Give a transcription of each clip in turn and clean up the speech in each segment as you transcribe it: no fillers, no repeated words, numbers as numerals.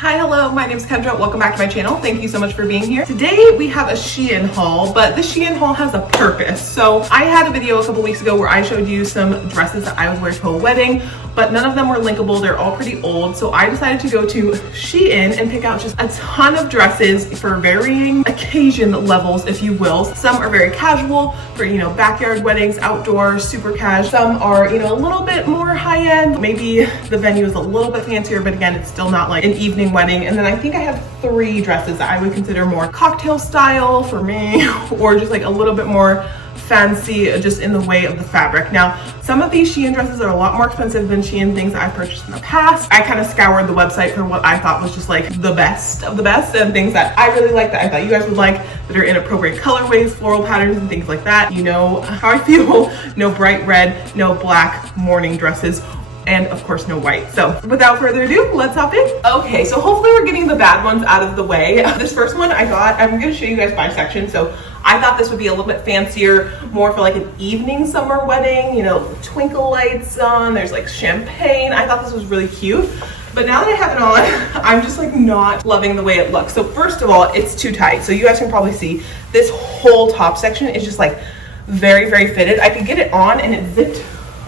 Hi, hello, my name is Kendra. Welcome back to my channel. Thank you so much for being here. Today we have a Shein haul, but the Shein haul has a purpose. So I had a video a couple weeks ago where I showed you some dresses that I would wear to a wedding, but none of them were linkable. They're all pretty old. So I decided to go to Shein and pick out just a ton of dresses for varying occasion levels, if you will. Some are very casual for, backyard weddings, outdoors, super cash. Some are, a little bit more high end. Maybe the venue is a little bit fancier, but again, it's still not like an evening wedding. And then I think I have 3 dresses that I would consider more cocktail style for me, or just like a little bit more fancy just in the way of the fabric. Now, some of these Shein dresses are a lot more expensive than Shein things I've purchased in the past. I kind of scoured the website for what I thought was just like the best of the best and things that I really like that I thought you guys would like, that are in appropriate colorways, floral patterns, and things like that. You know how I feel. No bright red, no black morning dresses, and of course no white. So without further ado, let's hop in. Okay, so hopefully we're getting the bad ones out of the way. This first one I got, I'm gonna show you guys by section. So I thought this would be a little bit fancier, more for like an evening summer wedding, twinkle lights on, there's like champagne. I thought this was really cute. But now that I have it on, I'm just like not loving the way it looks. So first of all, it's too tight. So you guys can probably see this whole top section is just like very, very fitted. I could get it on and it zipped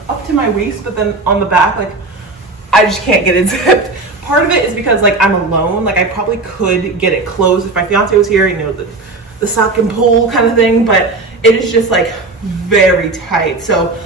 up to my waist, but then on the back, like I just can't get it zipped. Part of it is because like I'm alone. Like I probably could get it closed if my fiance was here, the sock and pull kind of thing, but it is just like very tight. So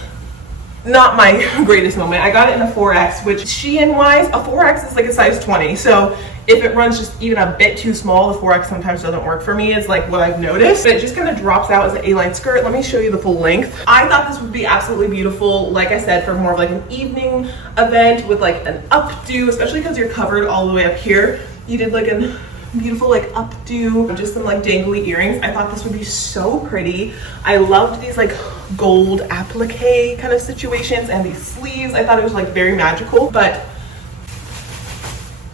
not my greatest moment. I got it in a 4X, which Shein wise, a 4X is like a size 20. So if it runs just even a bit too small, the 4X sometimes doesn't work for me, is like what I've noticed. But it just kind of drops out as an A-line skirt. Let me show you the full length. I thought this would be absolutely beautiful, like I said, for more of like an evening event with like an updo, especially because you're covered all the way up here. You did like a beautiful like updo, just some like dangly earrings. I thought this would be so pretty. I loved these like gold applique kind of situations and these sleeves. I thought it was like very magical, but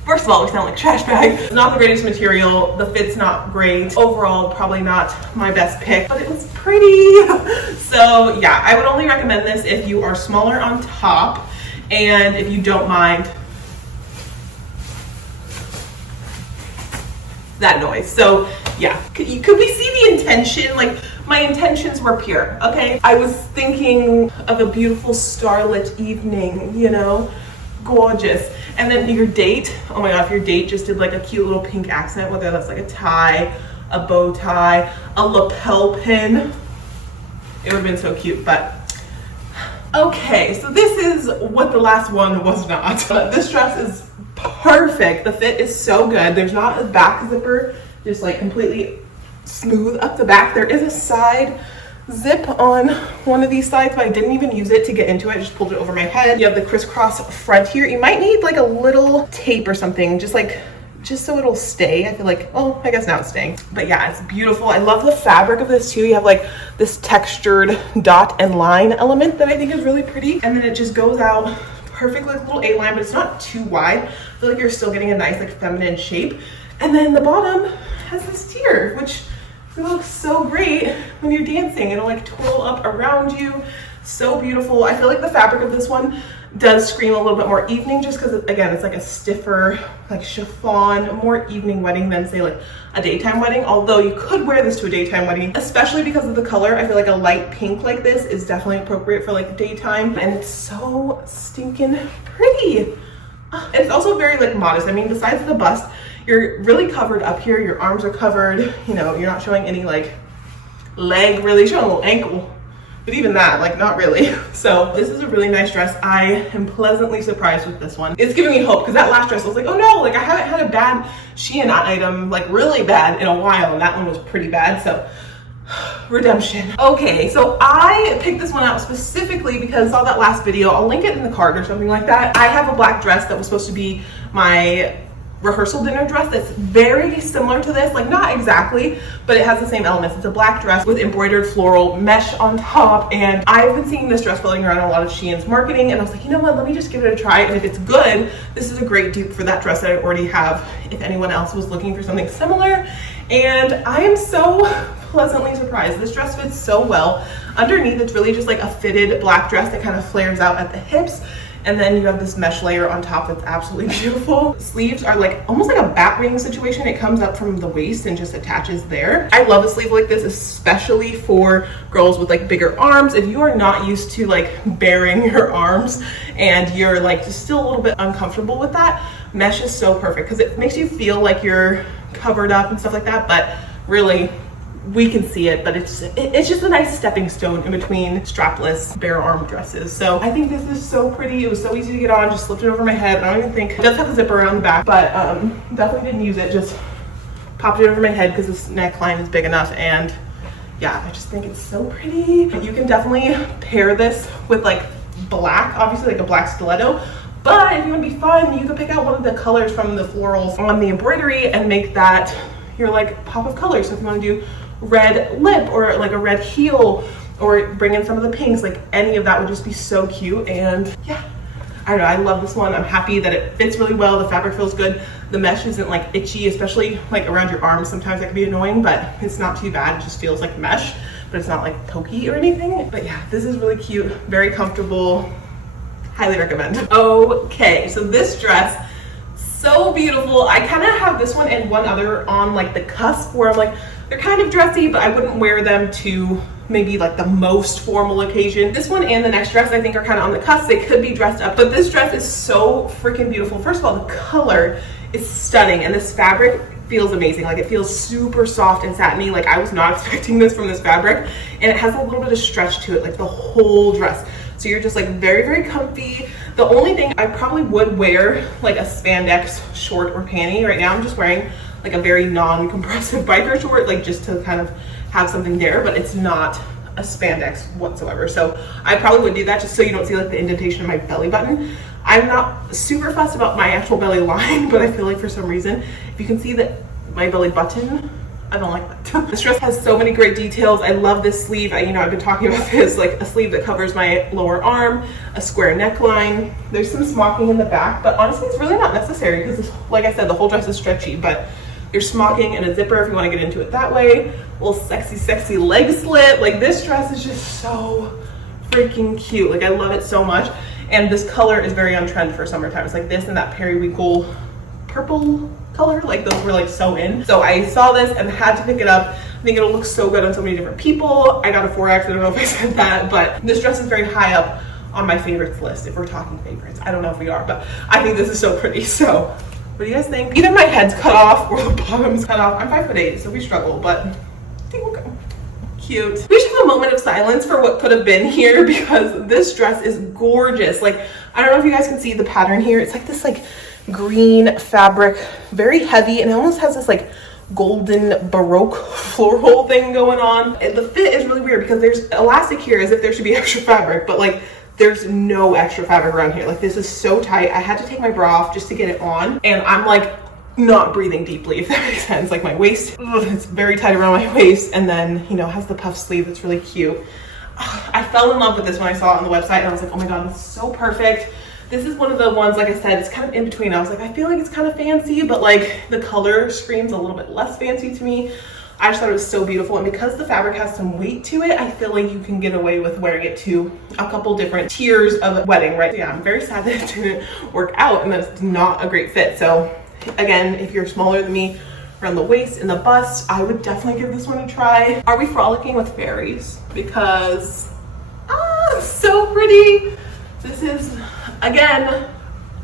first of all, we sound like trash bag. It's not the greatest material. The fit's not great. Overall, probably not my best pick, but it was pretty. So yeah, I would only recommend this if you are smaller on top and if you don't mind that noise. So yeah, could we see the intention? Like my intentions were pure, okay? I was thinking of a beautiful starlit evening, gorgeous. And then your date, oh my God, if your date just did like a cute little pink accent, whether that's like a tie, a bow tie, a lapel pin, it would have been so cute. But okay, so this is what the last one was not. This dress is perfect. The fit is so good. There's not a back zipper, just like completely smooth up the back. There is a side zip on one of these sides, but I didn't even use it to get into it. I just pulled it over my head. You have the crisscross front here. You might need like a little tape or something, just so it'll stay. I feel like, oh, I guess now it's staying. But yeah, it's beautiful. I love the fabric of this too. You have like this textured dot and line element that I think is really pretty. And then it just goes out perfect, like little A-line, but it's not too wide. I feel like you're still getting a nice like feminine shape. And then the bottom has this tier, which looks so great when you're dancing. It'll like twirl up around you. So beautiful. I feel like the fabric of this one does scream a little bit more evening, just because again, it's like a stiffer, like chiffon, more evening wedding than say like a daytime wedding. Although you could wear this to a daytime wedding, especially because of the color. I feel like a light pink like this is definitely appropriate for like daytime, and it's so stinking pretty. It's also very like modest. I mean, besides the bust, you're really covered up here. Your arms are covered. You're not showing any like leg, really showing a little ankle. But even that, like not really. So this is a really nice dress. I am pleasantly surprised with this one. It's giving me hope, because that last dress I was like, oh no, like I haven't had a bad Shein item, like really bad in a while, and that one was pretty bad. So redemption. Okay, so I picked this one out specifically because I saw that last video. I'll link it in the card or something like that. I have a black dress that was supposed to be my rehearsal dinner dress that's very similar to this, like not exactly, but it has the same elements. It's a black dress with embroidered floral mesh on top, and I've been seeing this dress floating around a lot of Shein's marketing, and I was like, you know what, let me just give it a try, and if it's good, this is a great dupe for that dress that I already have if anyone else was looking for something similar. And I am so pleasantly surprised. This dress fits so well. Underneath, it's really just like a fitted black dress that kind of flares out at the hips. And then you have this mesh layer on top that's absolutely beautiful. Sleeves are like almost like a bat wing situation. It comes up from the waist and just attaches there. I love a sleeve like this, especially for girls with like bigger arms. If you are not used to like bearing your arms and you're like just still a little bit uncomfortable with that, mesh is so perfect because it makes you feel like you're covered up and stuff like that, but really we can see it, but it's just a nice stepping stone in between strapless bare arm dresses. So I think this is so pretty. It was so easy to get on, just slipped it over my head. I don't even think it does have a zipper around the back, but definitely didn't use it, just popped it over my head because this neckline is big enough. And yeah, I just think it's so pretty. You can definitely pair this with like black, obviously like a black stiletto. But if you want to be fun, you could pick out one of the colors from the florals on the embroidery and make that your like pop of color. So if you want to do red lip or like a red heel or bring in some of the pinks, like any of that would just be so cute. And yeah, I don't know, I love this one. I'm happy that it fits really well. The fabric feels good. The mesh isn't like itchy, especially like around your arms. Sometimes that can be annoying, but it's not too bad. It just feels like mesh, but it's not like pokey or anything. But yeah, this is really cute, very comfortable. Highly recommend. Okay, so this dress, so beautiful. I kind of have this one and one other on like the cusp where I'm like, they're kind of dressy, but I wouldn't wear them to maybe like the most formal occasion. This one and the next dress I think are kind of on the cusp. They could be dressed up, but this dress is so freaking beautiful. First of all, the color is stunning and this fabric feels amazing. Like it feels super soft and satiny. Like I was not expecting this from this fabric, and it has a little bit of stretch to it, like the whole dress. So you're just like very, very comfy. The only thing I probably would wear like a spandex short or panty. Right now I'm just wearing like a very non-compressive biker short, like just to kind of have something there, but it's not a spandex whatsoever. So I probably would do that just so you don't see like the indentation of my belly button. I'm not super fussed about my actual belly line, but I feel like for some reason, if you can see that my belly button, I don't like that. This dress has so many great details. I love this sleeve. I've been talking about this, like a sleeve that covers my lower arm, a square neckline. There's some smocking in the back, but honestly, it's really not necessary because, like I said, the whole dress is stretchy, but there's smocking and a zipper if you want to get into it that way. A little sexy, sexy leg slit. Like this dress is just so freaking cute. Like I love it so much. And this color is very on trend for summertime. It's like this and that periwinkle purple color, like those were like so in. So I saw this and had to pick it up. I think it'll look so good on so many different people. I got a 4X, I don't know if I said that, but this dress is very high up on my favorites list if we're talking favorites. I don't know if we are, but I think this is so pretty. So what do you guys think? Either my head's cut off or the bottom's cut off. I'm 5'8", so we struggle, but I think we'll go. Cute. We should have a moment of silence for what could have been here because this dress is gorgeous. Like, I don't know if you guys can see the pattern here. It's like this like green fabric, very heavy, and it almost has this like golden baroque floral thing going on. And the fit is really weird because there's elastic here as if there should be extra fabric, but like there's no extra fabric around here. Like this is so tight. I had to take my bra off just to get it on, and I'm like not breathing deeply, if that makes sense. Like my waist, it's very tight around my waist, and then, you know, has the puff sleeve that's really cute. I fell in love with this when I saw it on the website, and I was like, oh my god, this is so perfect. This is one of the ones, like I said, it's kind of in between. I was like, I feel like it's kind of fancy, but like the color screams a little bit less fancy to me. I just thought it was so beautiful, and because the fabric has some weight to it, I feel like you can get away with wearing it to a couple different tiers of a wedding, right? So yeah, I'm very sad that it didn't work out and that's not a great fit. So again, if you're smaller than me, around the waist and the bust, I would definitely give this one a try. Are we frolicking with fairies? Because, so pretty. This is, again,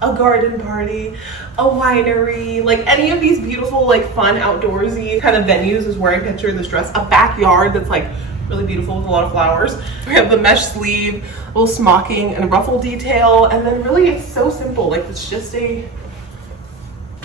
a garden party, a winery, like any of these beautiful, like fun, outdoorsy kind of venues is where I picture this dress. A backyard that's like really beautiful with a lot of flowers. We have the mesh sleeve, a little smocking and a ruffle detail, and then really it's so simple. Like it's just a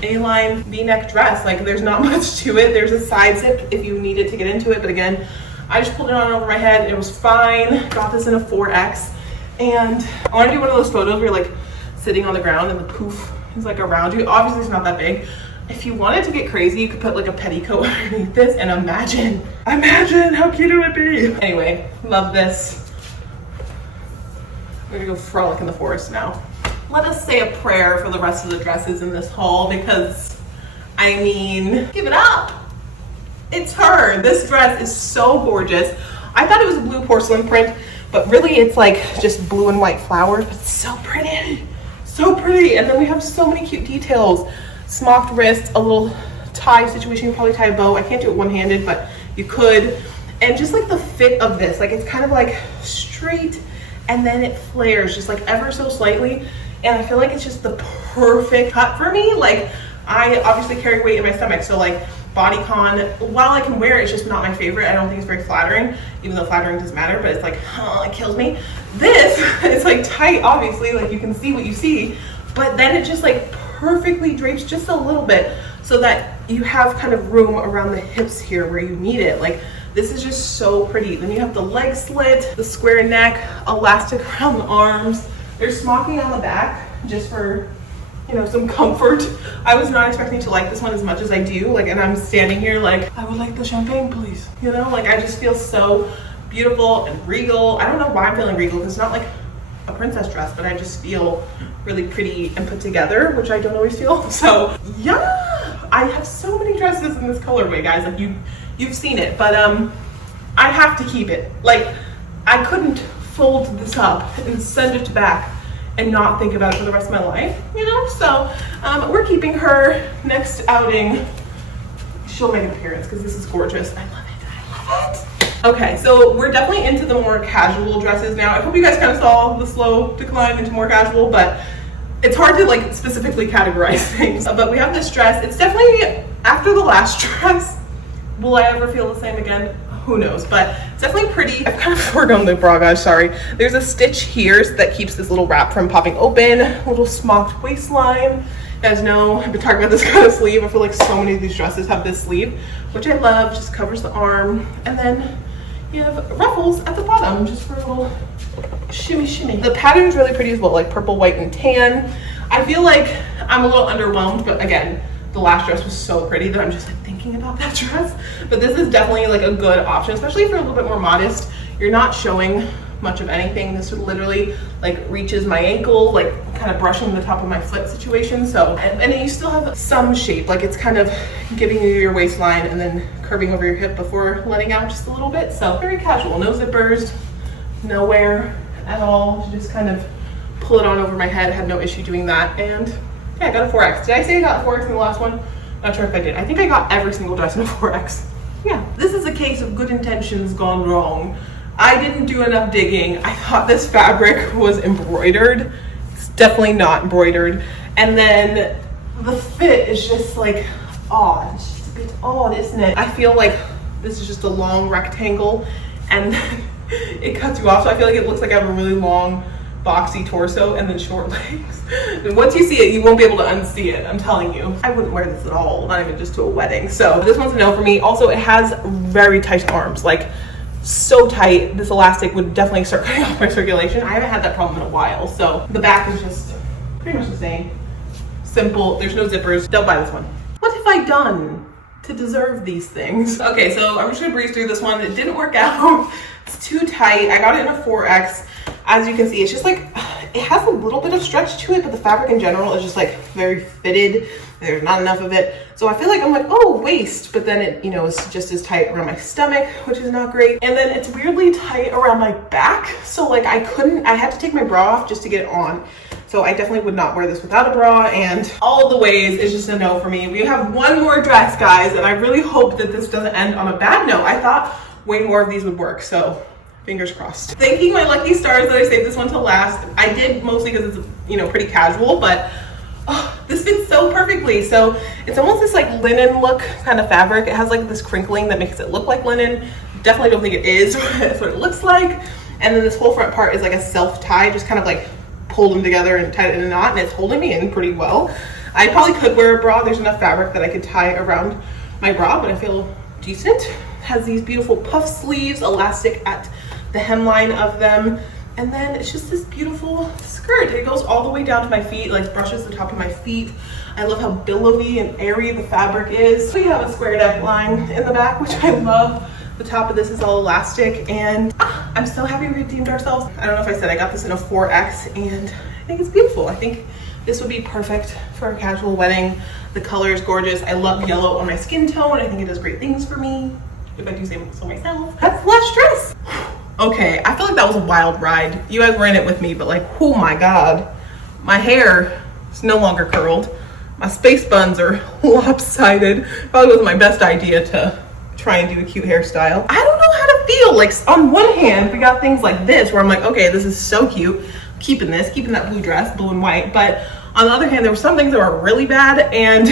A-line V-neck dress. Like there's not much to it. There's a side zip if you needed to get into it, but again, I just pulled it on over my head. It was fine. Got this in a 4X, and I want to do one of those photos where you're like sitting on the ground and the poof is like around you. Obviously it's not that big. If you wanted to get crazy, you could put like a petticoat underneath this, and imagine how cute it would be. Anyway, love this. We're gonna go frolic in the forest now. Let us say a prayer for the rest of the dresses in this haul because, I mean, give it up. It's her. This dress is so gorgeous. I thought it was a blue porcelain print, but really it's like just blue and white flowers, but it's so pretty, so pretty. And then we have so many cute details. Smocked wrists, a little tie situation. You probably tie a bow. I can't do it one-handed, but you could. And just like the fit of this, like it's kind of like straight and then it flares just like ever so slightly. And I feel like it's just the perfect cut for me. Like I obviously carry weight in my stomach, so like bodycon, while I can wear it, it's just not my favorite. I don't think it's very flattering, even though flattering doesn't matter, but it's like, oh, it kills me. This is like tight, obviously, like you can see what you see, but then it just like perfectly drapes just a little bit so that you have kind of room around the hips here where you need it. Like this is just so pretty. Then you have the leg slit, the square neck, elastic around the arms. There's smocking on the back just for, you know, some comfort. I was not expecting to like this one as much as I do. Like, and I'm standing here like, I would like the champagne, please. You know, like I just feel so beautiful and regal. I don't know why I'm feeling regal, because it's not like a princess dress, but I just feel really pretty and put together, which I don't always feel. So yeah, I have so many dresses in this colorway, guys. Like you've seen it, but I have to keep it. Like I couldn't fold this up and send it back and not think about it for the rest of my life, you know? So we're keeping her. Next outing, she'll make an appearance because this is gorgeous. I love it, I love it. Okay, so we're definitely into the more casual dresses now. I hope you guys kind of saw the slow decline into more casual, but it's hard to like specifically categorize things. But we have this dress. It's definitely, after the last dress, will I ever feel the same again? Who knows, but it's definitely pretty. I've kind of foregone the bra, guys, sorry. There's a stitch here that keeps this little wrap from popping open. A little smocked waistline. You guys know, I've been talking about this kind of sleeve. I feel like so many of these dresses have this sleeve, which I love, just covers the arm. And then you have ruffles at the bottom, just for a little shimmy shimmy. The pattern is really pretty as well, like purple, white, and tan. I feel like I'm a little underwhelmed, but again, the last dress was so pretty that I'm just like thinking about that dress. But this is definitely like a good option, especially if you're a little bit more modest. You're not showing much of anything. This would literally like reaches my ankle, like kind of brushing the top of my foot situation. So, and you still have some shape, like it's kind of giving you your waistline and then curving over your hip before letting out just a little bit. So very casual, no zippers, no wear at all. Just kind of pull it on over my head. I had no issue doing that. And yeah, I got a 4X. Did I say I got a 4X in the last one? Not sure if I did. I think I got every single dress in a 4X. Yeah, this is a case of good intentions gone wrong. I didn't do enough digging. I thought this fabric was embroidered. It's definitely not embroidered. And then the fit is just like odd. It's just a bit odd, isn't it? I feel like this is just a long rectangle and then it cuts you off. So I feel like it looks like I have a really long boxy torso and then short legs. And once you see it, you won't be able to unsee it, I'm telling you. I wouldn't wear this at all, not even just to a wedding. So this one's a no for me. Also, it has very tight arms, like so tight. This elastic would definitely start cutting off my circulation. I haven't had that problem in a while. So the back is just pretty much the same. Simple, there's no zippers. Don't buy this one. What have I done to deserve these things? Okay, so I'm just gonna breeze through this one. It didn't work out. It's too tight. I got it in a 4X. As you can see, it's just like, it has a little bit of stretch to it, but the fabric in general is just like very fitted. There's not enough of it. So I feel like I'm like, oh, waist, but then it, you know, is just as tight around my stomach, which is not great. And then it's weirdly tight around my back. So like I had to take my bra off just to get it on. So I definitely would not wear this without a bra, and all the ways is just a no for me. We have one more dress, guys, and I really hope that this doesn't end on a bad note. I thought way more of these would work, so fingers crossed. Thanking my lucky stars that I saved this one to last. I did mostly because it's, you know, pretty casual, but oh, this fits so perfectly. So it's almost this like linen look kind of fabric. It has like this crinkling that makes it look like linen. Definitely don't think it is. That's what it looks like. And then this whole front part is like a self tie, just kind of like pull them together and tie it in a knot, and it's holding me in pretty well. I probably could wear a bra. There's enough fabric that I could tie around my bra, but I feel decent. It has these beautiful puff sleeves, elastic at the hemline of them, and then it's just this beautiful skirt. It goes all the way down to my feet, like brushes the top of my feet. I love how billowy and airy the fabric is. We have a square neckline in the back, which I love. The top of this is all elastic, and I'm so happy we redeemed ourselves. I don't know if I said I got this in a 4X, and I think it's beautiful. I think this would be perfect for a casual wedding. The color is gorgeous. I love yellow on my skin tone. I think it does great things for me, if I do say so myself. That's the last dress. Okay, I feel like that was a wild ride. You guys were in it with me, but like, oh my God. My hair is no longer curled. My space buns are lopsided. Probably wasn't my best idea to try and do a cute hairstyle. I don't know how to feel. Like, on one hand, we got things like this where I'm like, okay, this is so cute. Keeping that blue dress, blue and white. But on the other hand, there were some things that were really bad. And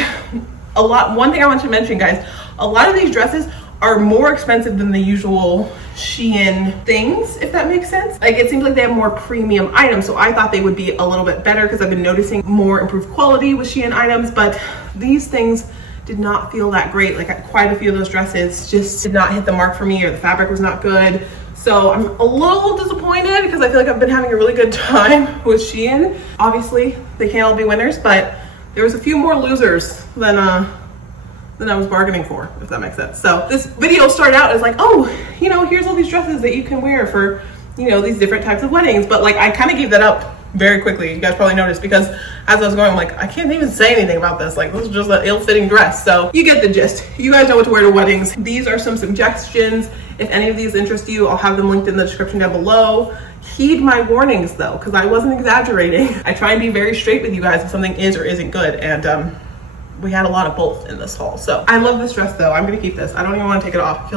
one thing I want to mention, guys, a lot of these dresses are more expensive than the usual Shein things, if that makes sense. Like, it seems like they have more premium items, so I thought they would be a little bit better because I've been noticing more improved quality with Shein items, but these things did not feel that great. Like, quite a few of those dresses just did not hit the mark for me, or the fabric was not good. So I'm a little disappointed because I feel like I've been having a really good time with Shein. Obviously, they can't all be winners, but there was a few more losers than I was bargaining for, if that makes sense. So this video started out as like, oh, you know, here's all these dresses that you can wear for, you know, these different types of weddings. But like, I kind of gave that up very quickly. You guys probably noticed, because as I was going, I'm like, I can't even say anything about this. Like, this is just an ill-fitting dress. So you get the gist. You guys know what to wear to weddings. These are some suggestions. If any of these interest you, I'll have them linked in the description down below. Heed my warnings though, because I wasn't exaggerating. I try and be very straight with you guys if something is or isn't good. And we had a lot of both in this haul. So I love this dress though. I'm gonna keep this. I don't even want to take it off.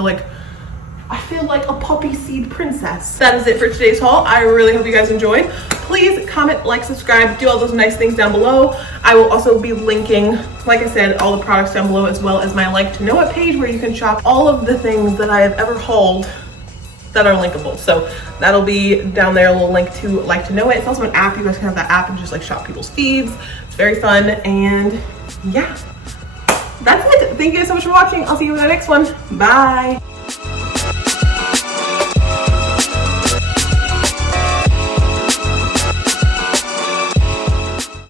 I feel like a poppy seed princess. That is it for today's haul. I really hope you guys enjoyed. Please comment, like, subscribe, do all those nice things down below. I will also be linking, like I said, all the products down below, as well as my Like to Know It page, where you can shop all of the things that I have ever hauled that are linkable. So that'll be down there, a little link to Like to Know It. It's also an app. You guys can have that app and just like shop people's feeds. It's very fun. And yeah, that's it. Thank you guys so much for watching. I'll see you in the next one. Bye.